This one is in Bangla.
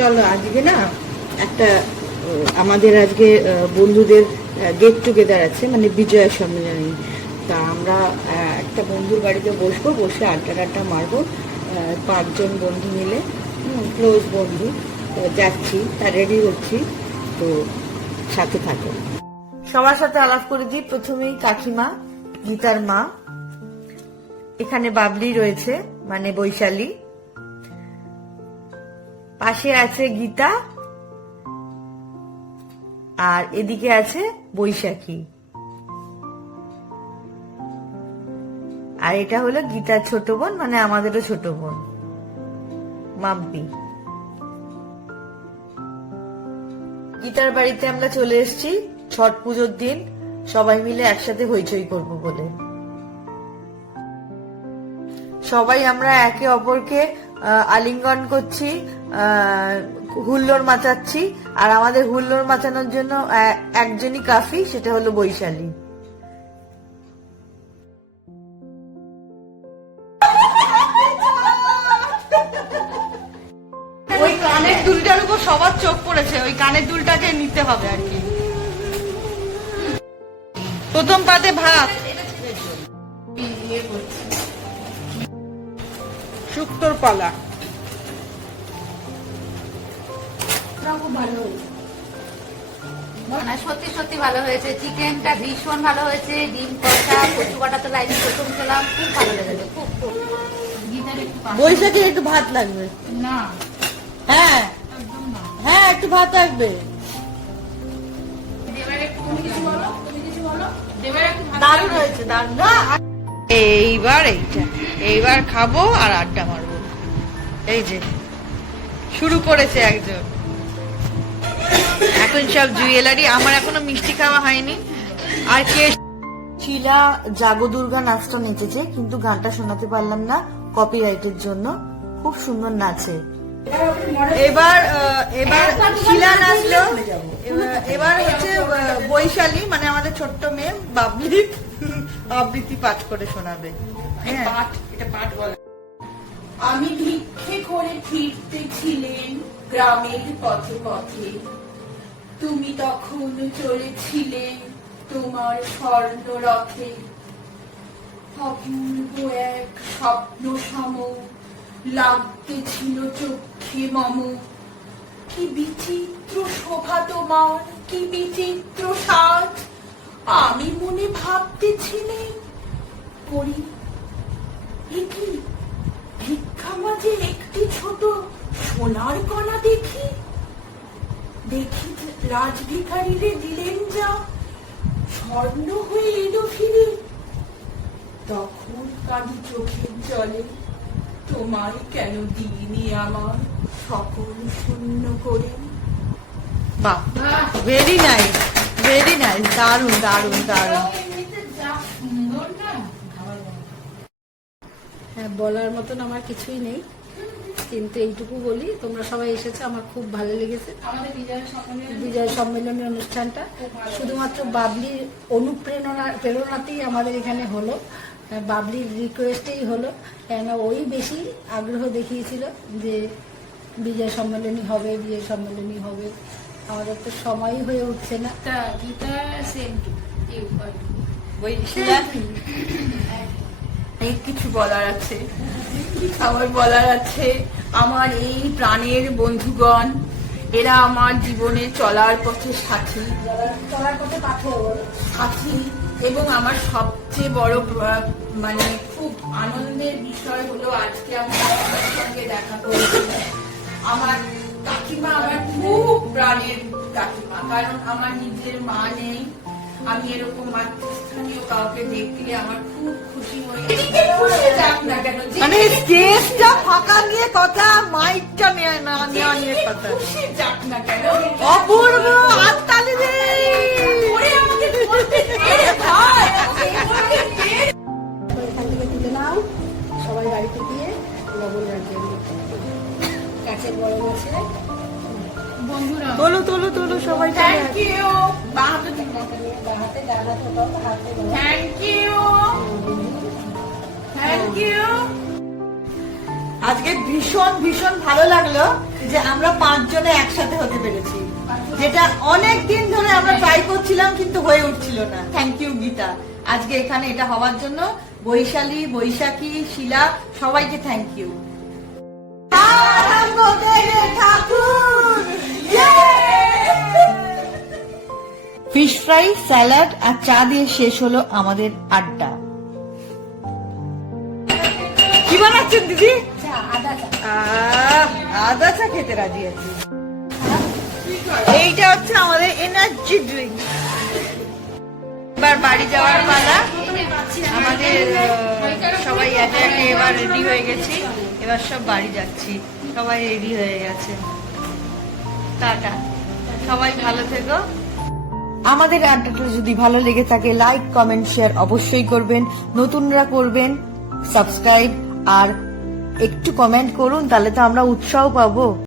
চলো আজকে না একটা আমাদের আজকে বন্ধুদের গেট টুগেদার আছে, মানে বিজয়া সম্মেলনী। তা আমরা একটা বন্ধুর বাড়িতে বসবো, বসে আড্ডা মারবো 5 জন বন্ধু মিলে, ক্লোজ বন্ধু। যাচ্ছি, তা রেডি হচ্ছি, তো সাথে থাকো। সবার সাথে আলাপ করে দিই। প্রথমেই কাকিমা, গীতার মা, এখানে বাবলি রয়েছে মানে বৈশালী, পাশে আছে গীতা, আর এদিকে আছে বৈশাখী। আর এটা হলো গীতার ছোট বোন, মানে আমাদেরও ছোট বোন, মাম্পি। গীতার বাড়িতে আমরা চলে এসেছি ছট পুজোর দিন, সবাই মিলে একসাথে হইচই করব বলে। সবাই আমরা একে অপরকে আলিঙ্গন করছি, হুল্লোড় মাচাচ্ছি। আর আমাদের হুল্লোড় মাচানোর জন্য একজনই কাফি, সেটা হলো বৈশালী। ওই কানের দুলটার উপর সবার চোখ পড়েছে, ওই কানের দুলটাকে নিতে হবে আর কি। প্রথম পাতে ভাত, শুক্তোর পালা। সত্যি সত্যি ভালো হয়েছে, চিকেনটা ভীষণ ভালো হয়েছে, ডিম কষা, কচু কাটা তো লাইন প্রথম খেলাম, খুব ভালো লেগেছে, খুব খুব। বৈশাখী একটু ভাত লাগবে না? হ্যাঁ হ্যাঁ, একটু ভাত লাগবে। দারুণ হয়েছে, দারুণ। এইবার খাবো আর আড্ডা মারবো। এই যে শুরু করেছে একজন, এখন সব জুয়েলারি। আমার এখনো মিষ্টি খাওয়া হয়নি। আর কে শিলা জাগো দুর্গা নাচটা নেচেছে, কিন্তু গানটা শোনাতে পারলাম না কপিরাইটের জন্য। খুব সুন্দর নাচে। এবার শিলা নাচলো, এবার হচ্ছে বৈশালী মানে আমাদের ছোট্ট মেয়ে বাবলি আবৃত্তি পাঠ করে শোনাবে। আমি ভিক্ষে করে ফিরতেছিলেন গ্রামের পথে পথে, তুমি তখন চলেছিলে তোমার স্বর্ণ রথে। অপূর্ব এক স্বপ্ন সম লাগতেছিল চোখে মম, কি বিচিত্র শোভা তোমার, কি বিচিত্র সাজ। আমি মনে ভাবতেছিলেন করি কি ভিক্ষা মাঝে একটি ছোট সোনার কণা দেখি দেখি রাজভিখারিরে দিলেন যা, স্বর্ণ হয়ে এলো ফিরে। তখন কাঁদি চোখের জলে, তোমার কেন দিইনি আমার সকল শূন্য করে। বাহ, ভেরি নাইস, ভেরি নাইস, দারুণ দারুণ দারুণ। হ্যাঁ, বলার মতন আমার কিছুই নেই, কিন্তু এইটুকু বলি, তোমরা সবাই এসেছো, আমার খুব ভালো লেগেছে। বিজয় সম্মেলনী অনুষ্ঠানটা শুধুমাত্র বাবলির প্রেরণাতেই আমাদের এখানে হলো, বাবলির রিকোয়েস্টেই হলো। কেননা ওই বেশি আগ্রহ দেখিয়েছিল যে বিজয় সম্মেলনী হবে, বিজয় সম্মেলনী হবে। আমাদের তো সময়ই হয়ে উঠছে না। অনেক কিছু বলার আছে, আমার বলার আছে। আমার এই প্রাণের বন্ধুগণ, এরা আমার জীবনে চলার পথে সাথী সাথী এবং আমার সবচেয়ে বড় মানে খুব আনন্দের বিষয় হলো আজকে আমি আপনার সঙ্গে দেখা করেছি। আমার কাকিমা আমার খুব প্রাণের কাকিমা, কারণ আমার নিজের মা নেই। আমি এরকম মাতৃস্থানীয় কাউকে দেখলে আমার খুব খুশি হই। যাক না কেন, মানে স্টেজটা ফাঁকা নিয়ে কথা, মাইকটা নেওয়া নিয়ে কথা, খুশি যাক না কেন, অপূর্ব হাততালি দে। এখান থেকে তুলে নাও, সবাই বাড়িতে গিয়ে লবণ রাখবেন। কাছের বড় আছে তোলো তোলো তোলো সবাই। থ্যাংক ইউ, হাতে ডানাতে দাও, হাতে দাও। Thank you, thank you. আজকে ভীষণ ভীষণ ভালো লাগলো যে আমরা 5 জনে একসাথে হতে পেরেছি, যেটা অনেক দিন ধরে আমরা ট্রাই করছিলাম কিন্তু হয়ে উঠছিল না। থ্যাংক ইউ গীতা, আজকে এখানে এটা হওয়ার জন্য। বৈশালী, বৈশাখী, শিলা, সবাইকে thank you. Fish fry, salad আর চা দিয়ে শেষ হলো আমাদের আড্ডা। কি বানাচ্ছেন দিদি? আদা চা খেতে রাজি আছি। এইটা হচ্ছে আমাদের এনার্জি ড্রিঙ্ক। এবার বাড়ি যাওয়ার পালা। আমাদের সবাই একে একে এবার রেডি হয়ে গেছি, এবার সব বাড়ি যাচ্ছি, সবাই রেডি হয়ে গেছে। টাটা, সবাই ভালো থেকো। আমাদের আড্ডাটা যদি ভালো লেগে থাকে লাইক, কমেন্ট, শেয়ার অবশ্যই করবেন। নতুনরা করবেন সাবস্ক্রাইব, আর একটু কমেন্ট করুন, তাহলে তো আমরা উৎসাহ পাবো।